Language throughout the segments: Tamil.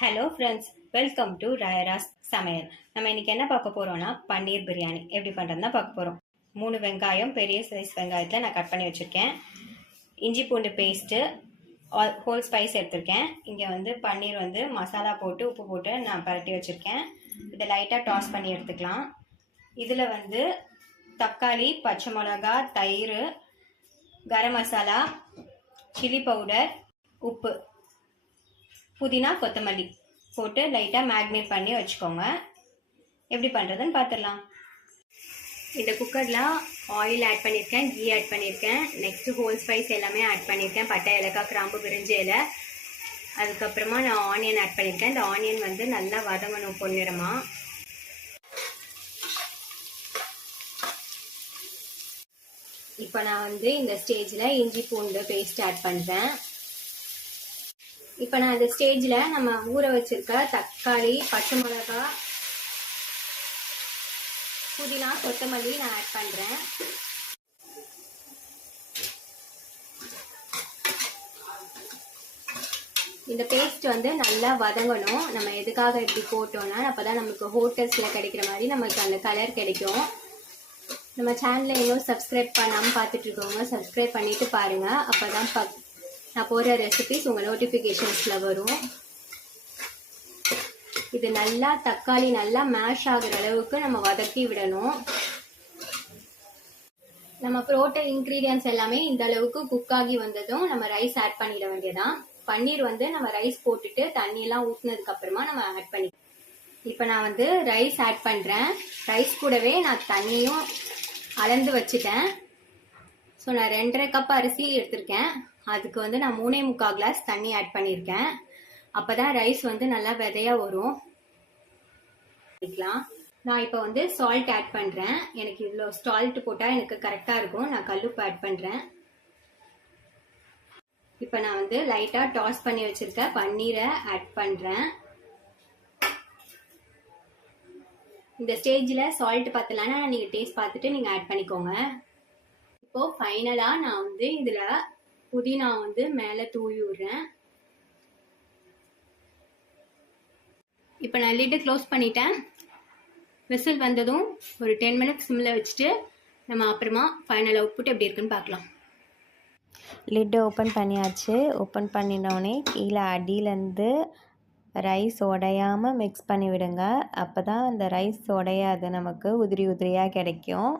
Hello friends welcome to Rayaras சமையல் நம்ம இன்னைக்கு என்ன பார்க்க போறோம்னா பன்னீர் பிரியாணி. எப்படி பண்ணுறதுனா பார்க்க போகிறோம் மூணு வெங்காயம் பெரிய சைஸ் வெங்காயத்தில் நான் கட் பண்ணி வச்சுருக்கேன். இஞ்சி பூண்டு பேஸ்ட்டு ஹோல் ஸ்பைஸ் எடுத்திருக்கேன். இங்கே வந்து பன்னீர் வந்து மசாலா போட்டு உப்பு போட்டு நான் பரட்டி வச்சுருக்கேன். இதை லைட்டாக டாஸ் பண்ணி எடுத்துக்கலாம். இதில் வந்து தக்காளி பச்சை மிளகா தயிர் கரம் மசாலா சில்லி பவுடர் உப்பு. புதினா கொத்தமல்லி போட்டு லைட்டாக மேக்னேட் பண்ணி வச்சுக்கோங்க. எப்படி பண்ணுறதுன்னு பார்த்துடலாம் இந்த குக்கரில் ஆயில் ஆட் பண்ணியிருக்கேன் கீ ஆட் பண்ணியிருக்கேன். நெக்ஸ்ட்டு ஹோல் ஸ்பைஸ் எல்லாமே ஆட் பண்ணியிருக்கேன். பட்டை இலக்காய் கிராம்பு பிரிஞ்சு இலை. அதுக்கப்புறமா நான் ஆனியன் ஆட் பண்ணியிருக்கேன். இந்த ஆனியன் வந்து நல்லா வதங்கணும் பொன்னிறமா. இப்போ நான் வந்து இந்த ஸ்டேஜில் இஞ்சி பூண்டு பேஸ்ட் ஆட் பண்ணுறேன் இப்போ நான் இந்த ஸ்டேஜில் நம்ம ஊற வச்சுருக்க தக்காளி பச்சை மிளகா புதினா கொத்தமல்லி நான் ஆட் பண்ணுறேன் இந்த பேஸ்ட் வந்து நல்லா வதங்கணும். நம்ம எதுக்காக இப்படி போட்டோம்னா அப்போ தான் நமக்கு ஹோட்டல்ஸில் கிடைக்கிற மாதிரி நமக்கு அந்த கலர் கிடைக்கும். நம்ம சேனலை இன்னும் சப்ஸ்கிரைப் பண்ணாமல் பார்த்துட்ருக்கவங்க சப்ஸ்கிரைப் பண்ணிவிட்டு பாருங்கள் அப்போ தான் பக் நான் போடுற ரெசிபிஸ் உங்கள் நோட்டிஃபிகேஷன்ஸில் வரும். இது நல்லா தக்காளி நல்லா மேஷ் ஆகிற அளவுக்கு நம்ம வதக்கி விடணும். நம்ம போட்ட இன்க்ரீடியன்ஸ் எல்லாமே இந்த அளவுக்கு குக் ஆகி வந்ததும் நம்ம ரைஸ் ஆட் பண்ணிட வேண்டியதான் பன்னீர் வந்து நம்ம ரைஸ் போட்டுட்டு தண்ணி எல்லாம் அப்புறமா நம்ம ஆட் பண்ணி இப்போ நான் வந்து ரைஸ் ஆட் பண்ணுறேன் ரைஸ் கூடவே நான் தண்ணியும் அளந்து வச்சுட்டேன். ஸோ நான் ரெண்டரை கப் அரிசி எடுத்திருக்கேன். அதுக்கு வந்து நான் மூணே முக்கால் கிளாஸ் தண்ணி ஆட் பண்ணியிருக்கேன். அப்போ தான் ரைஸ் வந்து நல்லா விதையாக வரும். பண்ணிக்கலாம் நான் இப்போ வந்து சால்ட் ஆட் பண்ணுறேன் எனக்கு இவ்வளோ சால்ட் போட்டால் எனக்கு கரெக்டாக இருக்கும். நான் கல்லுப்பு ஆட் பண்ணுறேன் இப்போ நான் வந்து லைட்டாக டாஸ் பண்ணி வச்சுருக்க பன்னீரை ஆட் பண்ணுறேன் இந்த ஸ்டேஜில் சால்ட் பார்த்தலன்னா நீங்கள் டேஸ்ட் பார்த்துட்டு நீங்கள் ஆட் பண்ணிக்கோங்க. இப்போது ஃபைனலாக நான் வந்து இதில் புதினா வந்து மேலே தூவி விடுறேன். இப்போ நான் லிட்டு க்ளோஸ் பண்ணிட்டேன். விசில் வந்ததும் ஒரு டென் மினிட்ஸ் சிம்மில் வச்சுட்டு நம்ம அப்புறமா ஃபைனல் அவுட்புட் எப்படி இருக்குன்னு பார்க்கலாம். லிட்டு ஓப்பன் பண்ணியாச்சு. ஓப்பன் பண்ணினோடனே கீழே அடியிலேருந்து ரைஸ் உடையாமல் மிக்ஸ் பண்ணி விடுங்க. அப்போ தான் அந்த ரைஸ் உடையாது நமக்கு உதிரி உதிரியாக கிடைக்கும்.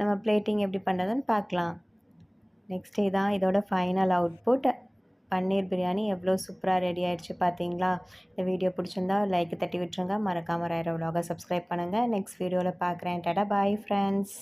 நம்ம பிளேட்டிங் எப்படி பண்ணுறதுன்னு பார்க்கலாம். நெக்ஸ்ட் இதான் இதோட ஃபைனல் அவுட்புட் பன்னீர் பிரியாணி எவ்வளோ சூப்பராக ரெடி ஆகிடுச்சு பார்த்தீங்களா இந்த வீடியோ பிடிச்சிருந்தா லைக் தட்டி விட்டுருங்க. மறக்காமல் ராயிர vlog-அ சப்ஸ்கிரைப் பண்ணுங்கள் நெக்ஸ்ட் வீடியோவில் பார்க்குறேன் டடா பாய் ஃப்ரெண்ட்ஸ்